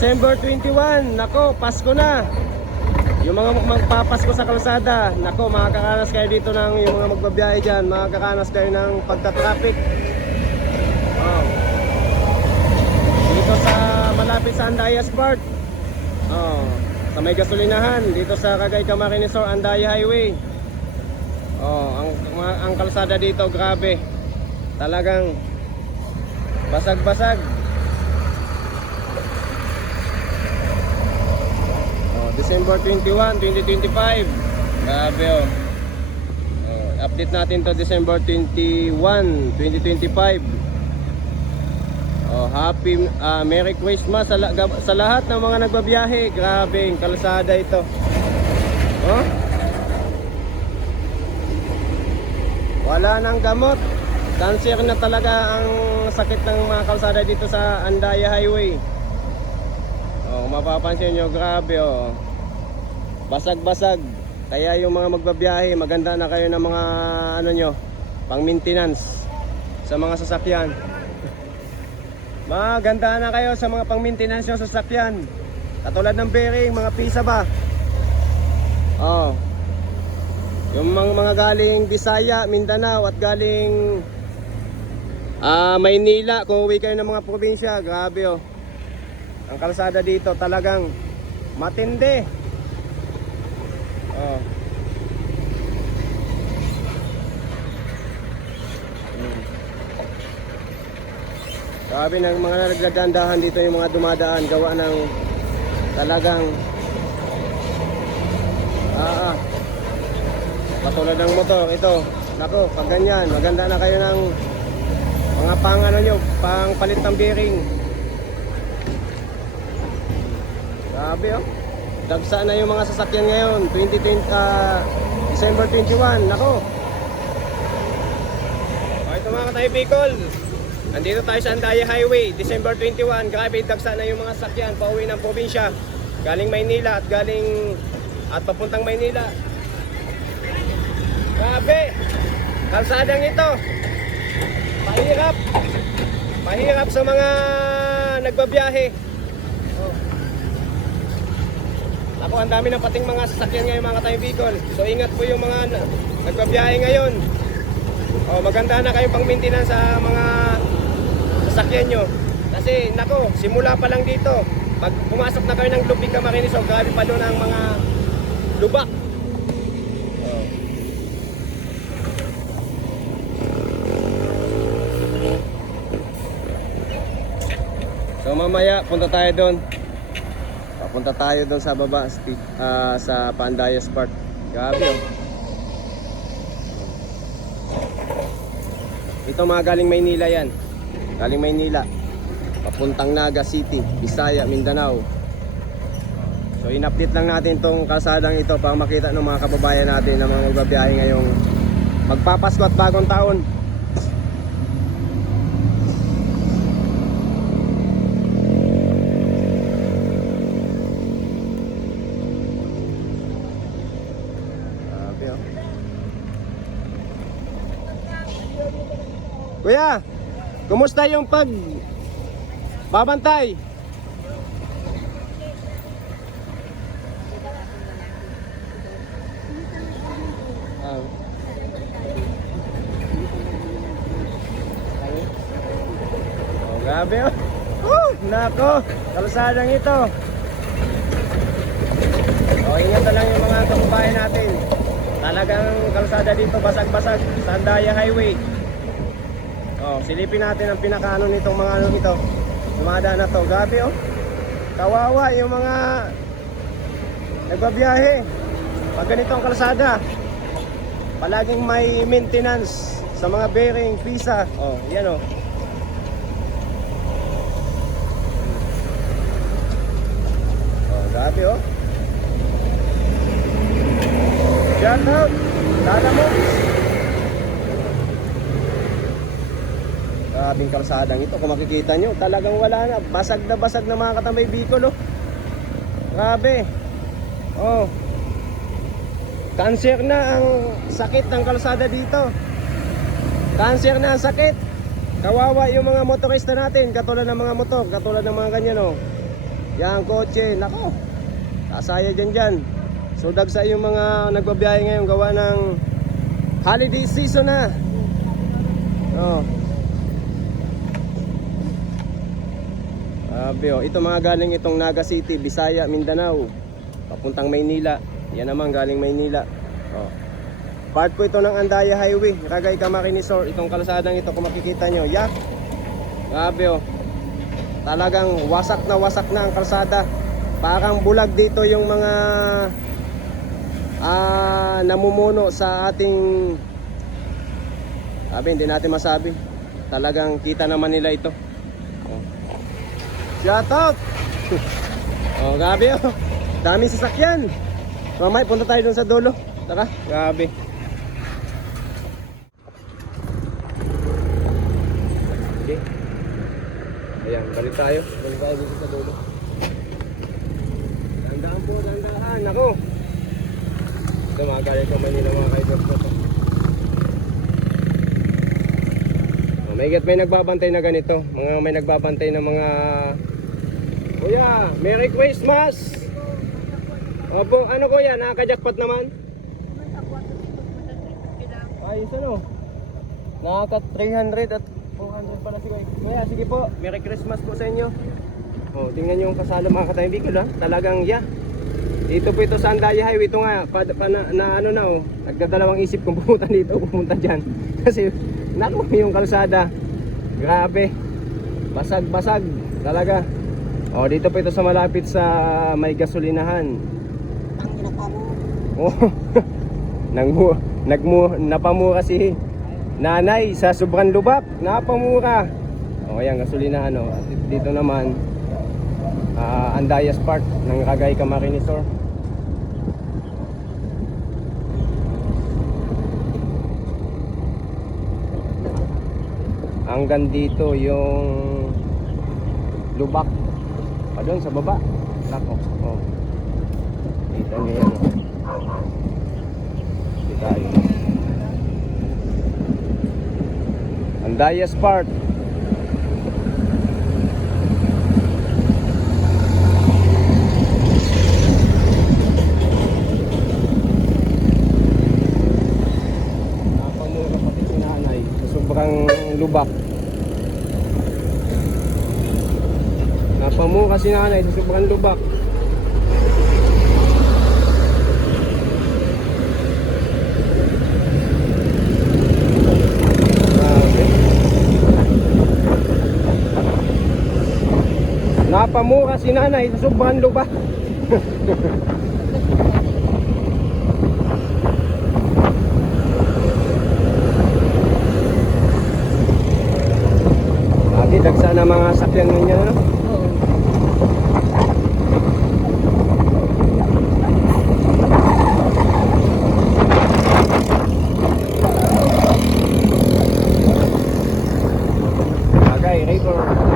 December 21, nako, Pasko na. Yung mga magpapasko sa kalsada, nako, makakaranas kayo dito ng yung mga magbabiyahe dyan, makakaranas kayo ng pagta-traffic. Oh. Dito sa malapit sa Andayas Park. Oh, sa may gasolinahan, dito sa Cagay Camarines Sur, Andaya Highway. Oh, ang kalsada dito, grabe. Talagang basag-basag. December 21, 2025. Grabe oh. Update natin to December 21, 2025. Happy Merry Christmas sa lahat ng mga nagbabiyahe. Grabe yung kalsada ito. Oh? Wala nang gamot. Cancer na talaga ang sakit ng mga kalsada dito sa Andaya Highway. Kung mapapansin nyo, grabe oh. Basag-basag. Kaya yung mga magbabiyahe, maganda na kayo ng mga ano nyo, pang maintenance sa mga sasakyan. Maganda na kayo sa mga pang maintenance nyo sa sasakyan. Katulad ng bearing, mga pisa ba? Oh. Yung mga galing Bisaya, Mindanao at galing Maynila, kung uwi kayo ng mga probinsya, grabe oh. Ang kalsada dito talagang matindi. Oh. Grabe ng mga nagdadandahan dito, yung mga dumadaan, gawa ng talagang katulad ng motor ito. Nako, pag ganyan, maganda na kayo ng mga pang ano nyo, pang palit ng bearing. Grabe oh. Dagsa na yung mga sasakyan ngayon. December 21. Nako. Ito mga ka-Tayo Bicol. Andito tayo sa Andaya Highway, December 21. Grabe, dagsa na yung mga sasakyan pauwi ng probinsya. Galing Maynila at papuntang Maynila. Grabe. Kalsadang ito. Mahirap sa mga nagbabiyahe. Ako, ang dami ng pating mga sasakyan ngayon mga ka-Tayo Bicol. So ingat po yung mga nagbabiyahe ngayon. Maganda na kayo pang maintenance sa mga sasakyan nyo. Kasi nako, simula pa lang dito. Pag pumasok na kayo ng Lubig Camarines Sur, grabe pa doon ang mga lubak. So mamaya punta tayo doon. Punta tayo doon sa baba sa Andayas Park. Grabe oh. Ito mga galing Maynila yan. Galing Maynila papuntang Naga City, Bisaya, Mindanao. So in-update lang natin tong kalsadang ito para makita ng mga kababayan natin na mga magbabiyahe ngayong magpapasko at bagong taon. Kuya, kumusta yung babantay? Grabe oh. Nako, kalsadang ito. Ingat na lang yung mga kababayan natin. Talagang kalsada dito basag-basag sa Andaya Highway. Silipin natin ang pinakaano nitong mga ano ito. Dumadaan na to. Grabe oh. Kawawa yung mga nagbabiyahe. Pag ganito ang kalsada, palaging may maintenance sa mga bearing, pisa. Yan oh. Grabe oh. Shout out. Tara mo. Grabing kalsadang ito, kung makikita nyo, talagang wala na, basag na mga Katambay Bicol oh. Grabe. Cancer na ang sakit ng kalsada dito. Cancer na ang sakit. Kawawa yung mga motorista natin, katulad ng mga motor, katulad ng mga ganyan oh. Yan kotse, nako. Kasaya dyan. So dagsa yung mga nagbabiyahe ngayon gawa ng holiday season na. Oh. Ito mga galing itong Naga City, Bisaya, Mindanao, papuntang Maynila. Yan naman galing Maynila. Oh. Part po ito ng Andaya Highway, Ragay Camarines Sur. Itong kalsadang ito kung makikita nyo, yak. Grabe oh. Talagang wasak na ang kalsada. Parang bulag dito yung mga namumuno sa ating hindi natin masabi. Talagang kita naman nila ito. Oh. Shout out! Oh, grabe oh. Daming sasakyan. Mamay, punta tayo dun sa dulo. Tara, grabe. Okay. Ayan, balik tayo dito sa dulo. Dandaan po, dandaan. Ako. Ito mga galing sa Manila mga kaidol ko. May nagbabantay na ganito. May nagbabantay na mga Kuya, Merry Christmas! Opo, ano kuya, nakaka-jackpot naman? Ayos ano? Nakaka 300 at 400 pala si kuya. Kuya, sige po, Merry Christmas po sa inyo. Oh, tingnan nyo yung kasalo mga katayang Bicol ha. Talagang Dito po ito sa Andaya Highway. Ito nga, nagdadalawang isip kung pumunta dito o pumunta dyan. Kasi, naku, yung kalsada. Grabe. Basag-basag. Talaga. Oh, dito po ito sa malapit sa may gasolinahan. Oh, napamura si nanay sa sobrang lubak. Napamura. Oh, ayan, gasolinahan. Oh. Dito naman, Andayas Park ng Ragay Camarines Sur. Hanggang dito yung lubak pa doon sa baba. Nako. Oh. Dito niyo yan. Dito tayo. Andayas Park. Napamura pati si nanay sa sobrang lubak. Napamura si nanay sa sobrang lubak. Napamura si nanay sa sobrang lubak. Dagsa na mga sakyan ninyo, no? Bagay, River.